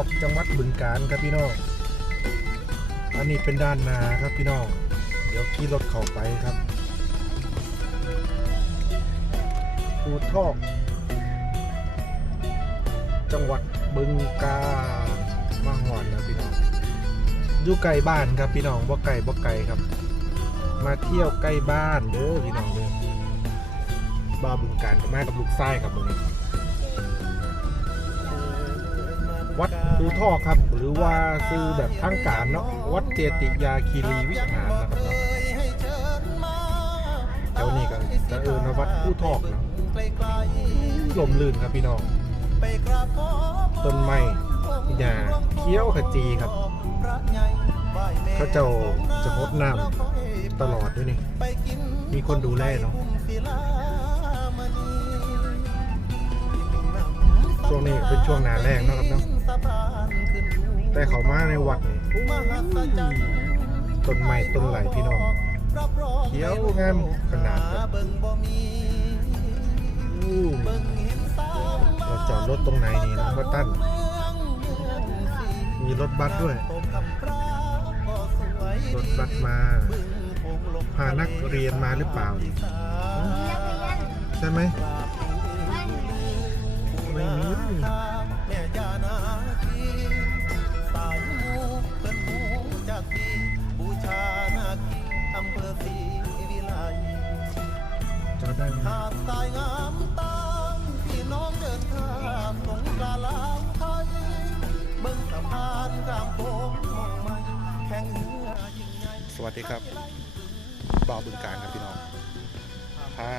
อกจังหวัดบึงกาฬครับพี่น้องอันนี้เป็นด้านนาครับพี่น้องเดี๋ยวขี่รถเข้าไปครับภูทอกจังหวัดบึงกาฬมาหอดแล้วพี่น้องอยู่ไกลบ้านครับพี่น้องบ่ไกลบ่ไกลครับ มาเที่ยวใกล้บ้านเด้อพี่น้องเด้อบ้าบึงการกับแม่กับลูกไส้ครับตรง ภูทอกครับ หรือว่าคือแบบทางการเนาะวัดเจติยาคีรีวิหารนะครับเนาะแถวนี้ก็จะเอินวัดภูทอกเนาะลมลื่นครับพี่น้องต้นไม้หญ้าเขี้ยวขจีครับเขาเจ้าจะพดน้ำตลอดด้วยนี่ มีคนดูแลเนาะ ช่วงนี้เป็นช่วงหนาแรงเนาะครับเนาะแต่เขามาในวัดนี่ต้นไม้ต้นไหลพี่น้องเขียวงามขนาดครับอู้เราจอดรถตรงไหนนี่น้องก็ตั้นมีรถบัสด้วย รถบัสมา พานักเรียนมาหรือเปล่า ใช่ไหม ไม่ยานาคีสายมีจอดได้ไหมหาดทรายงามตางพี่น้องเดินทางสงกรานต์ลาวไทยเบิ่งสะพานข้ามโขงมองไม่แข่งเรือยิ่งใหญ่สวัสดีครับ บ่าวบึงการครับพี่น้องพา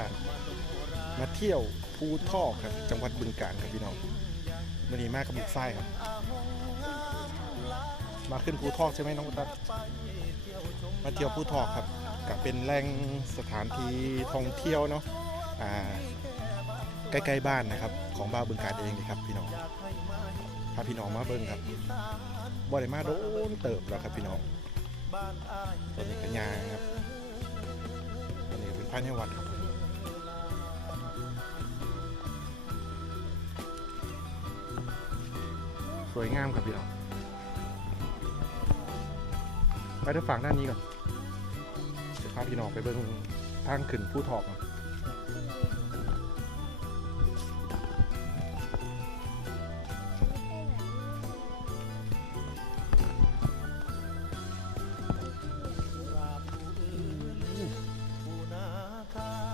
มาเที่ยว ภูทอกครับ จังหวัดบึงการครับพี่น้องวันนี้มากับบุกไส้ครับ มาขึ้นภูทอกใช่ไหมน้องตันมาเที่ยวภูทอกครับกับเป็นแหล่งสถานที่ท่องเที่ยวเนาะอ่าใกล้ๆบ้านนะครับ ของบ่าวบึงการเองนี่ครับพี่น้องพาพี่น้องมาเบิ่งครับบ่ได้มาโดนเติบแล้วครับพี่น้องตัวนี้ก็ยาครับตัวนี้เป็นพระในวัดครับ สวยงามครับพี่น้องไปดูฝั่งด้านนี้ก่อนเดี๋ยวพาพี่น้องไปเบิ่งทางขึ้นผู้ทอกก่อน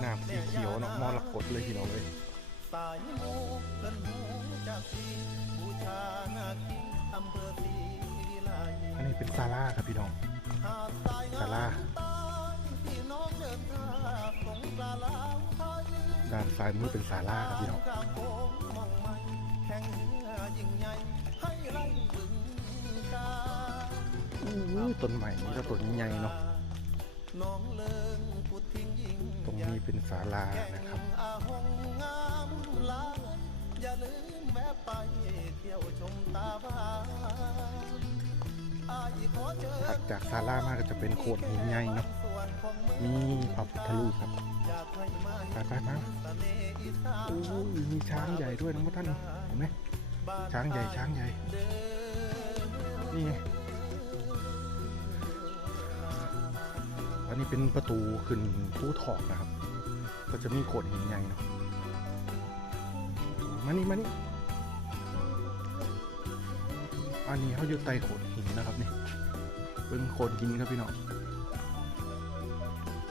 น้ำสีเขียวเนาะมรกตเลยพี่น้องเลย สายมูเพิ่นหูจากสีบูชานาคีอำเภอศรีวิไลอันนี้เป็นซาร่าครับพี่น้องหาดทรายงาซามร่าตางพี่น้องเดินทางสงกรานต์ลาวไทยด้านซ้ายมือเป็นซาร่าครับพี่น้องข้ามโขงมองไม่แข่งเรือยิ่งใหญ่ให้ไล่บึงกาฬ อู้ยต้นใหม่นี่ก็ต้นใหญ่เนาะน้องเลิงพุดทิ้งยิงตรงนี้เป็นศาลานะครับ อาหงงา มลา อย่าลืมแวะไปเที่ยวชมตาบ้านอายขอเชิญถัดจากศาลามาก็จะเป็นโขดหินใหญ่เนาะมีพระพุทธรูปครับอยากให้มาไปไปมาโอ้ยมีช้างใหญ่ด้วยนะพ่อท่านเห็นไหมช้างใหญ่ช้างใหญ่นี่ไงอันนี้เป็นประตูขึ้นผู้ถอกนะครับ ก็จะมีโขดหินใหญ่เนาะ มานี่มานี่อันนี้เขาอยู่ใต้โขดหินนะครับนี่เป็นโขดหินครับพี่น้อง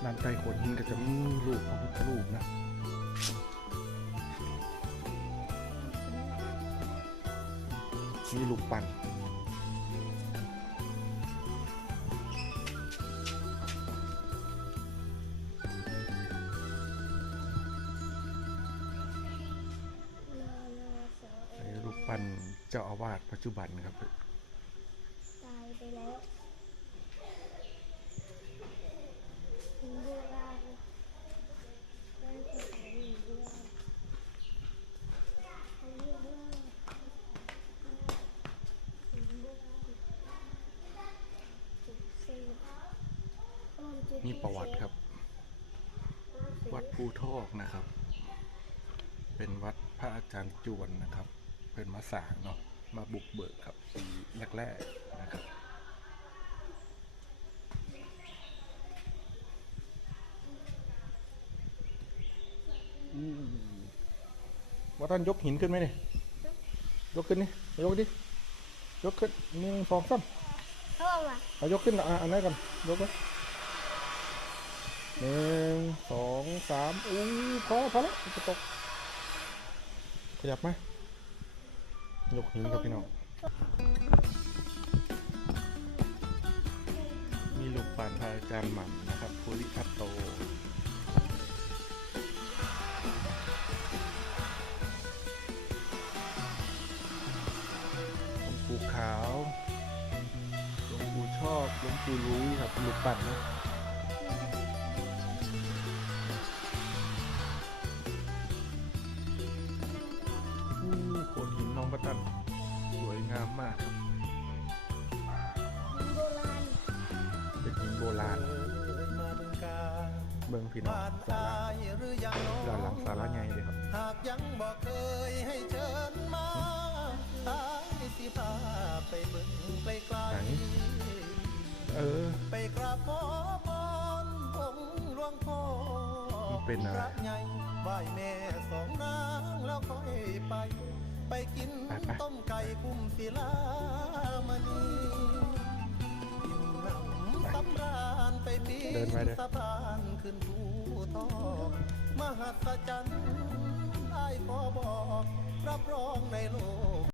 ด้านใต้โขดหินก็จะมีรูปพระพุทธรูปนะมีลูปปั้น อ้ลูกปั่นเจ้าอาวาสปัจจุบันครับ ตายไปแล้วถึงโบราณได้แต่ของหนึ่งเดียวเขาเรียกว่าถึงโบราณสุดเซนอ้อมเจดีย์มีประวัติครับ วัดภูทอกนะครับ เป็นวัดพระอาจารย์จวนนะครับ เป็นมาสร้างเนาะมาบุกเบิกครับปีแรกๆนะครับอืมว่าท่านยกหินขึ้นไหมเนี่ยยกขึ้นนี่ยกดิยกขึ้นหนึ่งสองสามเข้ามาเอายกขึ้นอะอันนั้นก่อนยกไว้หนึ่งสองสามอู้พอพอแล้วจะตกขยับมา ยกหินครับพี่น้อง มีลูกปั่นพระอาจารย์หม่ำนะครับภูริพัตโตหลวงปู่ขาว หลวงปู่ชอบ หลวงปู่รู้ครับลูกปั่นนะ เมืองพี่น้องบ้านสาอารายหรือยังน้อด้านหลังสาราไงเลยครับหากยังบอกเคยให้เชิญมาอายสิพาไปเบิ่งไกลไหนๆเออไปกราบขอพรองค์หลวงพ่อมันเป็นอะไรพระใหญ่ไหว้แม่สองนางแล้วค่อยไป ไปกินไปไปต้มไก่คุ้มศิลามณีกินหนังสำราญไปปีเดินไปเด้อสะพานขึ้นภูทอกม หัศจรรย์ไอ้ายขอบอก รับรองในโลก